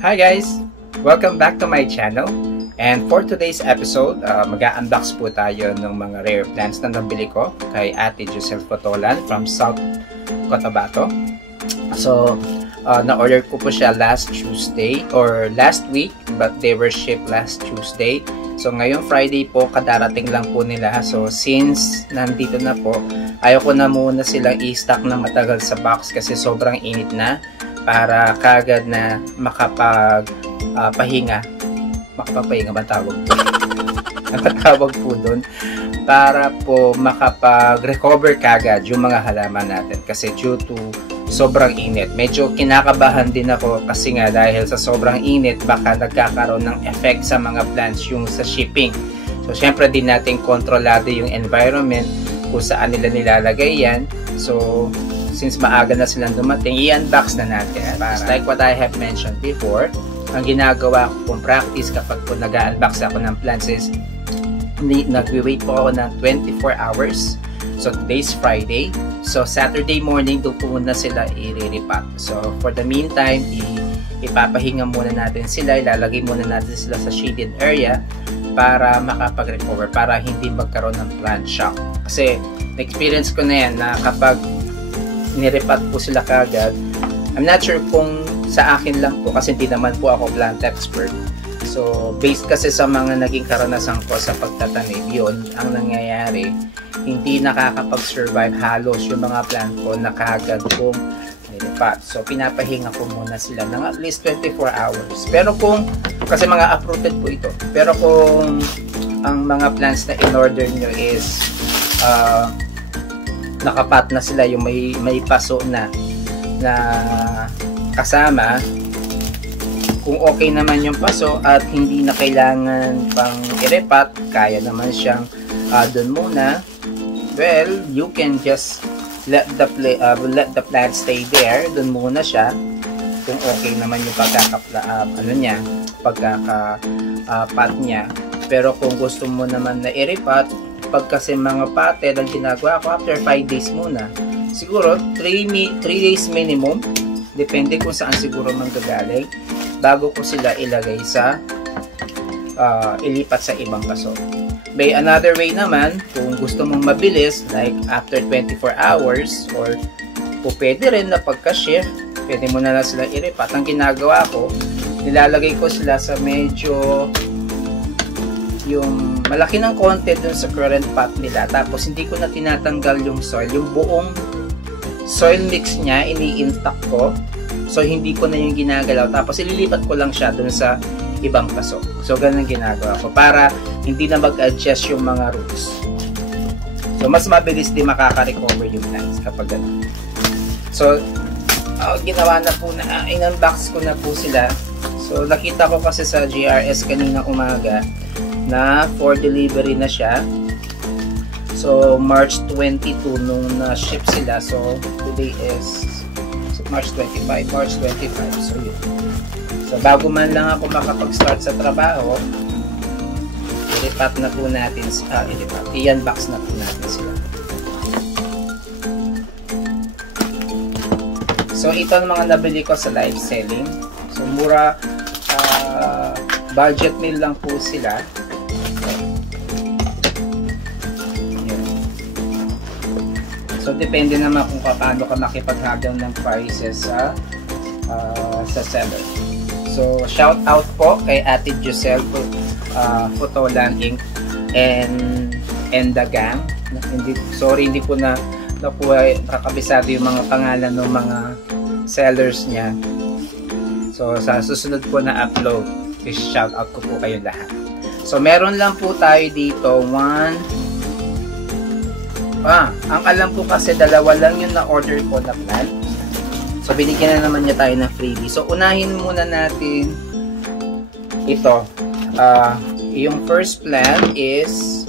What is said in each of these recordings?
Hi guys! Welcome back to my channel. And for today's episode, mag-unbox po tayo ng mga rare plants na nabili ko kay Ate Giselle Cotolan from South Cotabato. So, na-order ko po siya last Tuesday or last week, but they were shipped last Tuesday. So, ngayong Friday po, kadarating lang po nila. So, since nandito na po, ayaw ko na muna silang i-stock na matagal sa box kasi sobrang init na para kagad na makapagpahinga. Makapagpahinga ba tawag po? Tawag po doon para po makapag-recover kagad yung mga halaman natin kasi due to sobrang init. Medyo kinakabahan din ako kasi nga dahil sa sobrang init baka nagkakaroon ng effect sa mga plants yung sa shipping. So syempre din natin kontrolado yung environment kung saan nila nilalagay yan. So since maaga na silang dumating, i-unbox na natin. Just like what I have mentioned before, ang ginagawa ko pong practice kapag po nag-unbox ako ng plants is nag-wait po ako ng 24 hours. So today's Friday. So Saturday morning, doon po na sila i-repat. So for the meantime, ipapahinga muna natin sila, ilalagay muna natin sila sa shaded area para makapag-recover, para hindi magkaroon ng plant shock. Kasi na-experience ko na yan na kapag nirepat po sila kagad, I'm not sure kung sa akin lang po kasi hindi naman po ako plant expert. So based kasi sa mga naging karanasan ko sa pagtatanim, yun ang nangyayari, hindi nakakapag-survive halos yung mga plant ko na kagad pong nirepat. So pinapahinga ko muna sila ng at least 24 hours. Pero kung, kasi mga uprooted po ito, pero kung ang mga plants na in-order nyo is nakapat na sila, yung may paso na kasama, kung okay naman yung paso at hindi na kailangan pang irepat, kaya naman siyang doon muna, well, you can just let the plant stay there, doon muna siya kung okay naman yung pagkakapat niya. Pero kung gusto mo naman na irepat, pag kasi mga potted, ang ginagawa ko after 5 days muna, siguro 3 days minimum, depende kung saan siguro manggagaling, bago ko sila ilagay sa ilipat sa ibang paso. May another way naman, kung gusto mong mabilis, like after 24 hours or pwede rin na pagka-shift, pwede mo na lang sila ilipat. Ang ginagawa ko, nilalagay ko sila sa medyo yung malaki ng konti dun sa current pot nila, tapos hindi ko na tinatanggal yung soil, yung buong soil mix niya ini-intact ko, so hindi ko na yung ginagalaw, tapos ililipat ko lang siya dun sa ibang paso. So ganun ginagawa ko para hindi na mag-adjust yung mga roots. So mas mabilis din makaka-recover yung plants kapag ganun. So ginawa na po na, in-unbox ko na po sila. So nakita ko kasi sa GRS kanina umaga na for delivery na siya. So March 22 nung na-ship sila. So today is March 25. So yun. So bago man lang ako makapag-start sa trabaho, i-repat na po natin, i-unbox na po natin sila. So ito ang mga nabili ko sa live selling. So mura, budget meal lang po sila. So depende naman kung paano ka makipaghagang ng prices sa seller. So shout out po kay Ate Giselle Cotolan Inc. and the gang. Hindi ko na nakuha, nakakabisado yung mga pangalan ng mga sellers niya. So sa susunod po na upload, shout out ko po kayo lahat. So meron lang po tayo dito ang alam ko kasi dalawa lang yung na-order ko na plant. So binigyan na naman niya tayo ng freebie. So unahin muna natin ito. Yung first plant is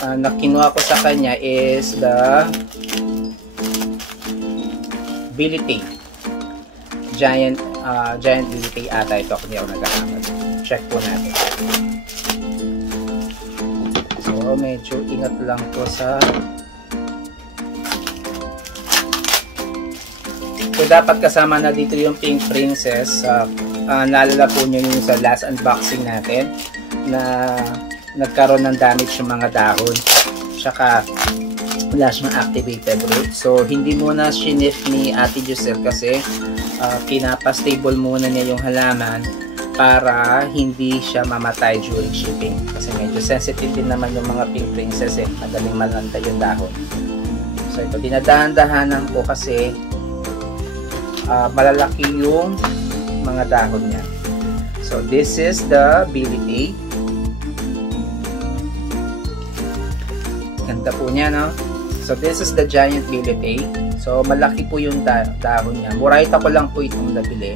na kinuha ko sa kanya is the Bility. Giant Bility ata ito, kung hindi ako nagkakamali. Check po natin. So medyo ingat lang po sa So, dapat kasama na dito yung Pink Princess naalala po nyo yung sa last unboxing natin na nagkaroon ng damage yung mga dahon. Tsaka wala siyang activated root. So, hindi muna shinif ni Ate Giselle kasi pinapastable muna niya yung halaman para hindi siya mamatay during shipping. Kasi medyo sensitive din naman yung mga pink princess madaling malanta yung dahon. So, ito dinadahan-dahanan ko kasi malalaki yung mga dahon niya. So, this is the billet A. Ganda po niya, no? So, this is the giant billet A. So, malaki po yung dahon niya. Murayta ko lang po itong nabili.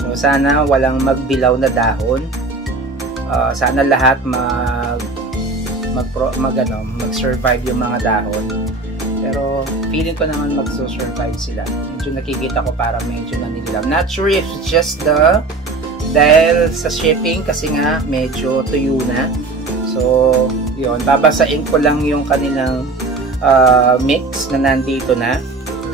So, sana walang magbilaw na dahon. Sana lahat mag-survive yung mga dahon. Pero, feeling ko naman mag-survive sila. Medyo nakikita ko para medyo nanilaw. Not sure if it's just dahil sa shipping kasi nga medyo tuyo na. So, yun. Babasain ko lang yung kanilang mix na nandito na.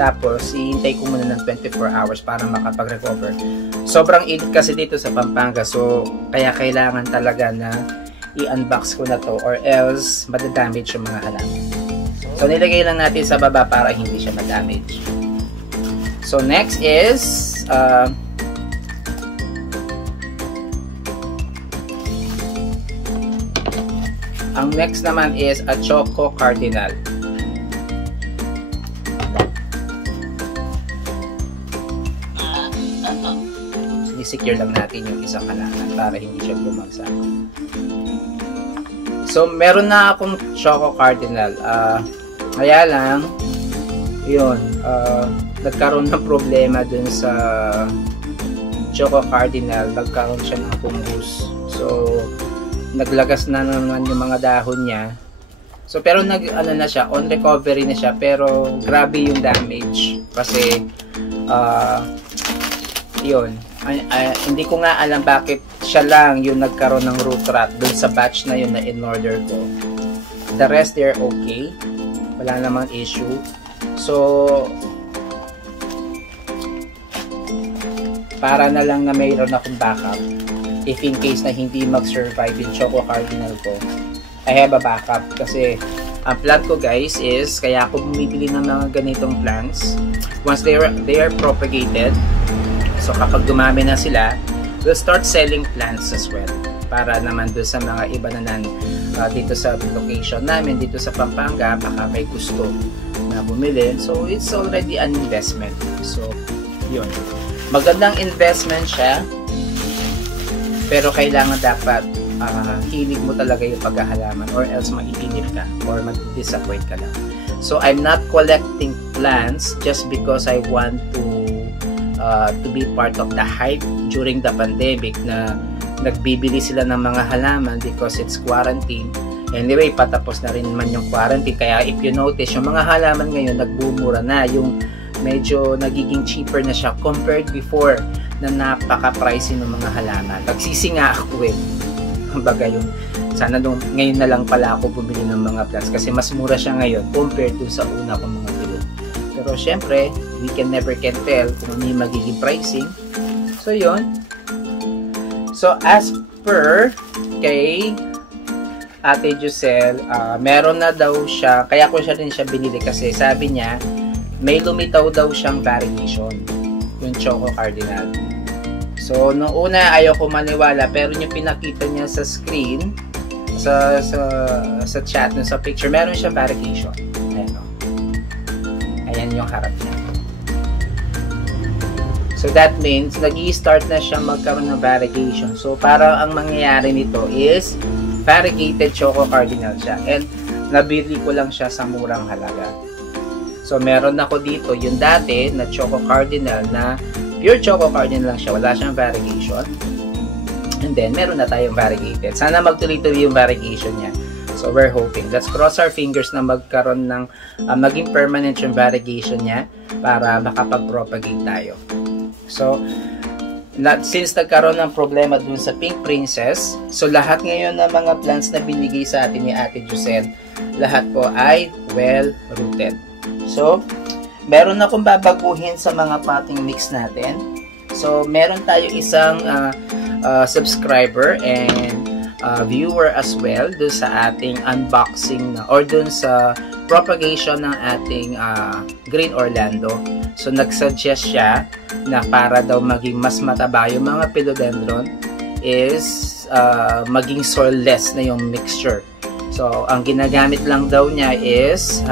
Tapos, ihintay ko muna ng 24 hours para makapag-recover. Sobrang init kasi dito sa Pampanga. So, kaya kailangan talaga na i-unbox ko na to or else madadamage yung mga halaman. So, nilagay lang natin sa baba para hindi siya madamage. So, next is ang next naman is a Choco Cardinal. I-secure lang natin yung isang halaman para hindi siya bumagsak. So, meron na akong Choco Cardinal. Kaya lang, yun, nagkaroon ng problema dun sa Choco Cardinal. Nagkaroon siya ng fungus. So, naglagas na naman yung mga dahon niya. So, pero ano na siya, on recovery na siya, pero grabe yung damage. Kasi, yun, hindi ko nga alam bakit siya lang yung nagkaroon ng root rot dun sa batch na yun na in-order ko. The rest, they're okay. Wala namang issue. So, para na lang na mayroon akong backup. If in case na hindi mag-survive yung Choco Cardinal ko, I have a backup. Kasi, ang plan ko guys is, kaya ako bumibili ng mga ganitong plants. Once they are propagated, so kapag dumami na sila, we'll start selling plants as well. Para naman doon sa mga iba na dito sa location namin, dito sa Pampanga, baka may gusto na bumili. So, it's already an investment. So, yun. Magandang investment siya. Pero kailangan dapat hilig mo talaga yung paghahalaman or else maiinip ka or mag-disappoint ka lang. So, I'm not collecting plants just because I want to be part of the hype during the pandemic na nagbibili sila ng mga halaman because it's quarantine. Anyway, patapos na rin naman yung quarantine. Kaya if you notice, yung mga halaman ngayon nagbumura na. Yung medyo nagiging cheaper na siya compared before na napaka-pricey ng mga halaman. Nagsisi nga ako Kumbaga yung sana ngayon na lang pala ako bumili ng mga plants kasi mas mura siya ngayon compared dun sa una kong mga bili. Pero syempre, we can never tell kung ano yung magiging pricing. So, yun. So, as per kay Ate Giselle, meron na daw siya, kaya ko siya rin siya binili kasi sabi niya, may lumitaw daw siyang variegation, yung Choco Cardinal. So, noong una, ayaw ko maniwala, pero yung pinakita niya sa screen, sa chat, sa picture, meron siyang variegation. Ayan, o. Ayan yung harap niya. So, that means, nag-i-start na siyang magkaroon ng variegation. So, parang ang mangyayari nito is, variegated Choco Cardinal siya. And, nabili ko lang siya sa murang halaga. So, meron ako dito, yung dati, na Choco Cardinal na pure Choco Cardinal lang siya, wala siyang variegation. And then, meron na tayong variegated. Sana magtuloy-tuloy yung variegation niya. So, we're hoping. Let's cross our fingers na magkaroon ng, maging permanent yung variegation niya para makapag-propagate tayo. So, since nagkaroon ng problema dun sa Pink Princess, so lahat ngayon ng mga plants na binigay sa atin ni Ate Giselle, lahat po ay well-rooted. So, meron akong babaguhin sa mga potting mix natin. So, meron tayo isang subscriber and viewer as well dun sa ating unboxing na, or dun sa propagation ng ating Green Orlando. So, nagsuggest siya na para daw maging mas mataba yung mga philodendron is maging soilless na yung mixture. So, ang ginagamit lang daw niya is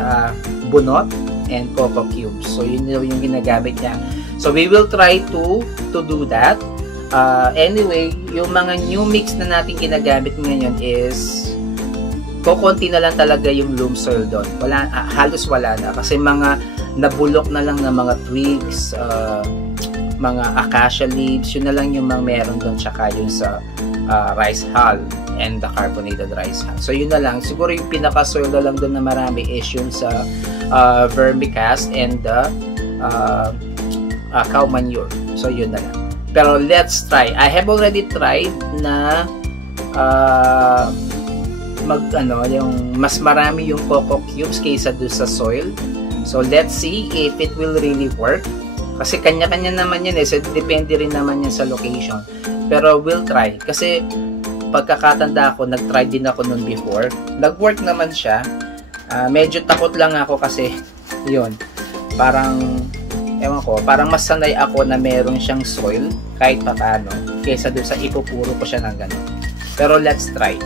bunot and coco cubes. So, yun yung ginagamit niya. So, we will try to do that. Anyway, yung mga new mix na natin ginagamit ngayon is kukunti na lang talaga yung loam soil doon. Halos wala na. Kasi mga nabulok na lang na mga twigs, mga acacia leaves, yun na lang yung mga meron doon, tsaka yung sa rice hull and the carbonated rice hull. So yun na lang. Siguro yung pinaka-soil na lang doon na marami is yung sa vermicast and the cow manure. So yun na lang. Pero let's try. I have already tried na yung mas marami yung coco cubes kaysa doon sa soil. So let's see if it will really work. Kasi kanya-kanya naman yan eh. So depende rin naman yan sa location. Pero we'll try. Kasi pagkakatanda ko, nag-try din ako noon before. Nag-work naman siya. Medyo takot lang ako kasi yun. Parang ewan ko, parang mas sanay ako na meron siyang soil kahit paano kaysa doon sa ipupuro ko siya ng gano'n. Pero let's try.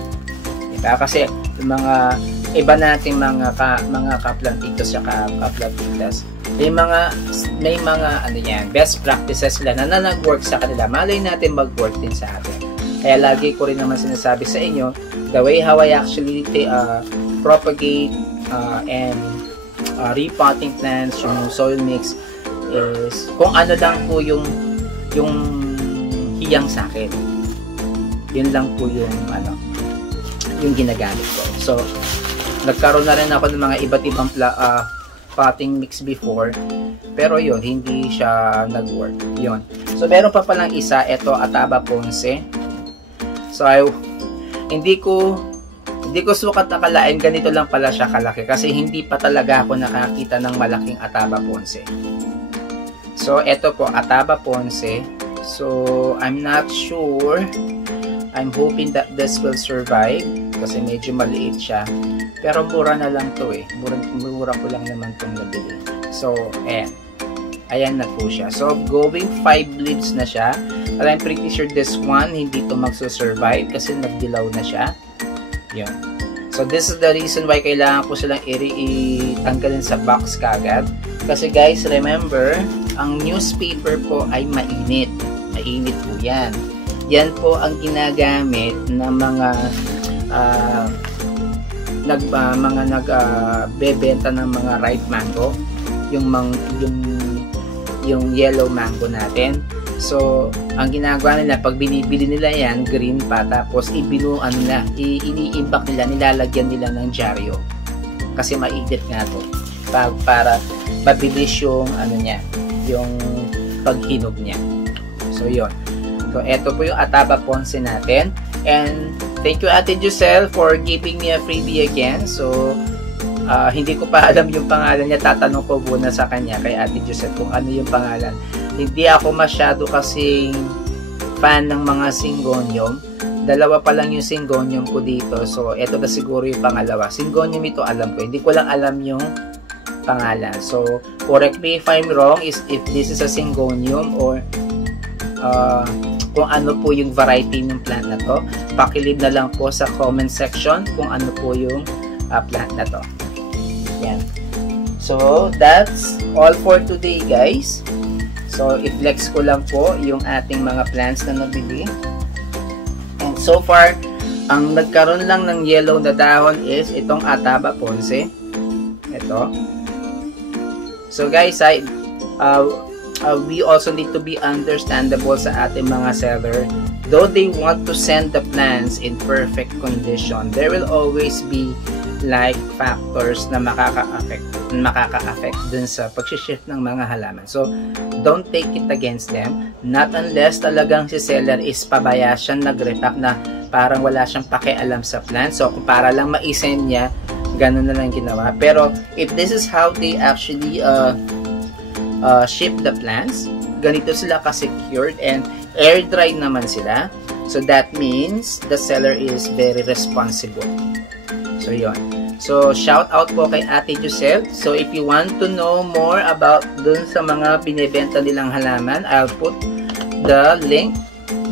Diba? Kasi yung mga iba nating mga kaplantitos at kaplantitas, may mga ano yan, best practices sila na nag-work sa kanila. Malay natin mag-work din sa atin. Kaya lagi ko rin naman sinasabi sa inyo, the way how I actually propagate and repotting plants, yung soil mix is kung ano lang po yung hiyang sa akin. Yun lang po yung ginagamit ko. So, nagkaroon na rin ako ng mga iba't ibang potting mix before, pero yun, hindi siya nag-work. Yun. So, meron pa palang isa, ito, Ataba Ponce. So, hindi ko sukat nakalain, ganito lang pala siya kalaki kasi hindi pa talaga ako nakakita ng malaking Ataba Ponce. So, ito po, Ataba Ponce. So, I'm not sure. I'm hoping that this will survive kasi medyo maliit siya. Pero mura na lang to eh. Mura ko lang naman itong nabili. So, ayan na po siya. So, going 5 leaves na siya. But I'm pretty sure this one, hindi to magsusurvive kasi nagdilaw na siya. Yun. So, this is the reason why kailangan ko silang itanggalin sa box kagad. Kasi guys, remember, ang newspaper po ay mainit. Mainit po yan. Yan po ang ginagamit ng mga nagbebenta ng mga ripe mango, yung yellow mango natin. So, ang ginagawa nila, pag binibili nila yan, green pa, tapos ibinuan nila, ini-imbak nila, nilalagyan nila ng dyaryo. Kasi mainit nga to. Para mabilis yung yung paghinog niya. So, yun. So, eto po yung Ataba Ponce natin. And, thank you Ate Giselle for giving me a freebie again. So, hindi ko pa alam yung pangalan niya. Tatanong ko muna sa kanya, kay Ate Giselle, kung ano yung pangalan. Hindi ako masyado kasing fan ng mga Syngonium. Dalawa pa lang yung Syngonium ko dito. So, eto na siguro yung pangalawa. Syngonium ito alam ko. Hindi ko lang alam yung pangalan. So, correct me if I'm wrong if this is a Syngonium or kung ano po yung variety ng plant na to. Pakilid na lang po sa comment section kung ano po yung plant na to. Yan. So, that's all for today guys. So, i-flex ko lang po yung ating mga plants na nabili. And so far, ang nagkaroon lang ng yellow na dahon is itong Ataba Ponce. Ito. So guys, we also need to be understandable sa ating mga seller. Though they want to send the plants in perfect condition, there will always be like factors na makaka-affect dun sa pag-shift ng mga halaman. So, don't take it against them. Not unless talagang si seller is pabaya siyang nag-repack na parang wala siyang pakialam sa plant. So, kung para lang ma-send niya, ganun na lang ginawa. Pero, if this is how they actually ship the plants. Ganito sila ka-secured and air dry naman sila. So that means the seller is very responsible. So yon. So shout out po kay Ate Giselle. So if you want to know more about dun sa mga binibenta nilang halaman, I'll put the link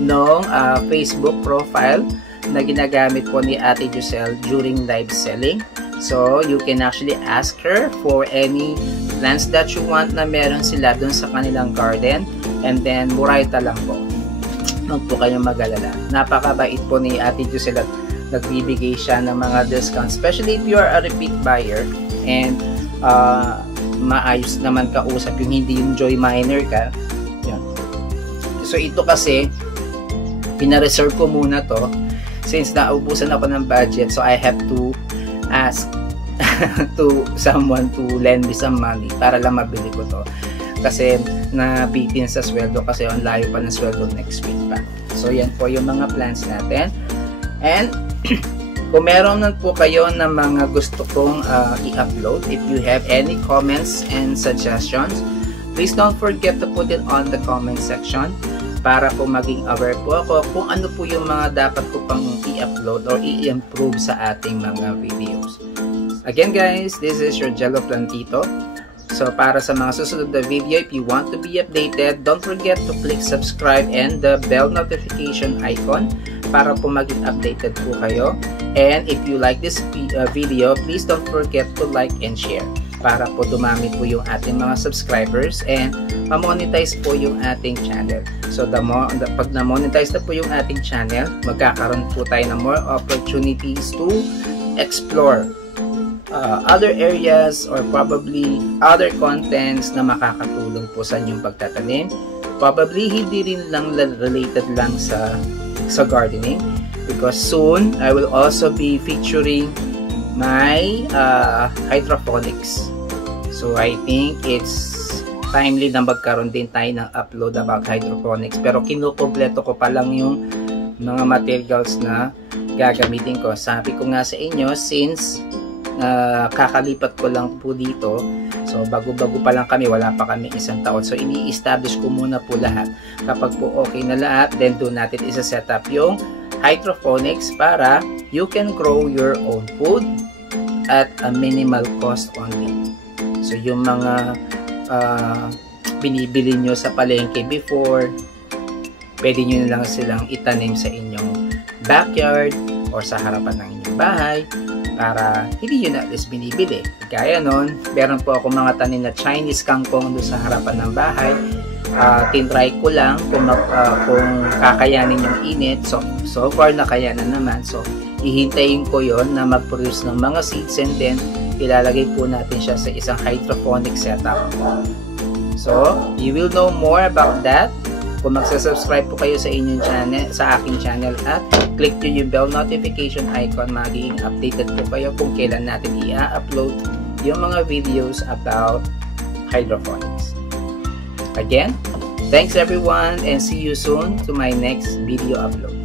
ng Facebook profile na ginagamit po ni Ate Giselle during live selling. So you can actually ask her for any plants that you want na meron sila dun sa kanilang garden, and then murayta lang po. Huwag po kayong mag-alala. Napakabait po ni Ate Giselle at nagbibigay siya ng mga discounts, especially if you are a repeat buyer and maayos naman kausap yung hindi yung joy miner ka. Yan. So ito kasi pina-reserve ko muna to since naubusan ako ng budget, so I have to ask to someone to lend me some money para lang mabili ko to, kasi nabitin sa sweldo kasi ang layo pa ng sweldo next week pa. So yan po yung mga plans natin. And kung meron na po kayo na mga gusto kong i-upload, if you have any comments and suggestions, please don't forget to put it on the comment section para po maging aware po ako kung ano po yung mga dapat ko pang i-upload or i-improve sa ating mga videos. Again guys, this is your Jello Plantito. So para sa mga susunod na video, if you want to be updated, don't forget to click subscribe and the bell notification icon para po maging updated po kayo. And if you like this video, please don't forget to like and share para po dumami po yung ating mga subscribers and ma-monetize po yung ating channel. So pag na-monetize na po yung ating channel, magkakaroon po tayo ng more opportunities to explore other areas or probably other contents na makakatulong po sa inyong pagtatanim. Probably hindi rin lang related lang sa gardening, because soon I will also be featuring my hydroponics. So I think it's timely na magkaroon din tayo ng upload about hydroponics, pero kinukumpleto ko pa lang yung mga materials na gagamitin ko. Sabi ko nga sa inyo, since kakalipat ko lang po dito, so bago-bago pa lang kami, wala pa kami isang taon, so ini-establish ko muna po lahat. Kapag po okay na lahat, then doon natin isa-set up yung hydroponics para you can grow your own food at a minimal cost only. So yung mga binibili nyo sa palengke before, pwede nyo na lang silang itanim sa inyong backyard or sa harapan ng inyong bahay para hindi nyo na at least binibili. Kaya nun, meron po ako mga tanim na Chinese kangkong doon sa harapan ng bahay. Tinry ko lang kung kakayanin yung init. So far nakayanan naman. So ihintayin ko yon na mag-produce ng mga seeds, and then ilalagay po natin siya sa isang hydroponic setup. So you will know more about that kung magsa-subscribe po kayo sa inyong channel, sa aking channel, at click nyo yung bell notification icon. Magiging updated po kayo kung kailan natin i-upload yung mga videos about hydroponics. Again, thanks everyone, and see you soon to my next video upload.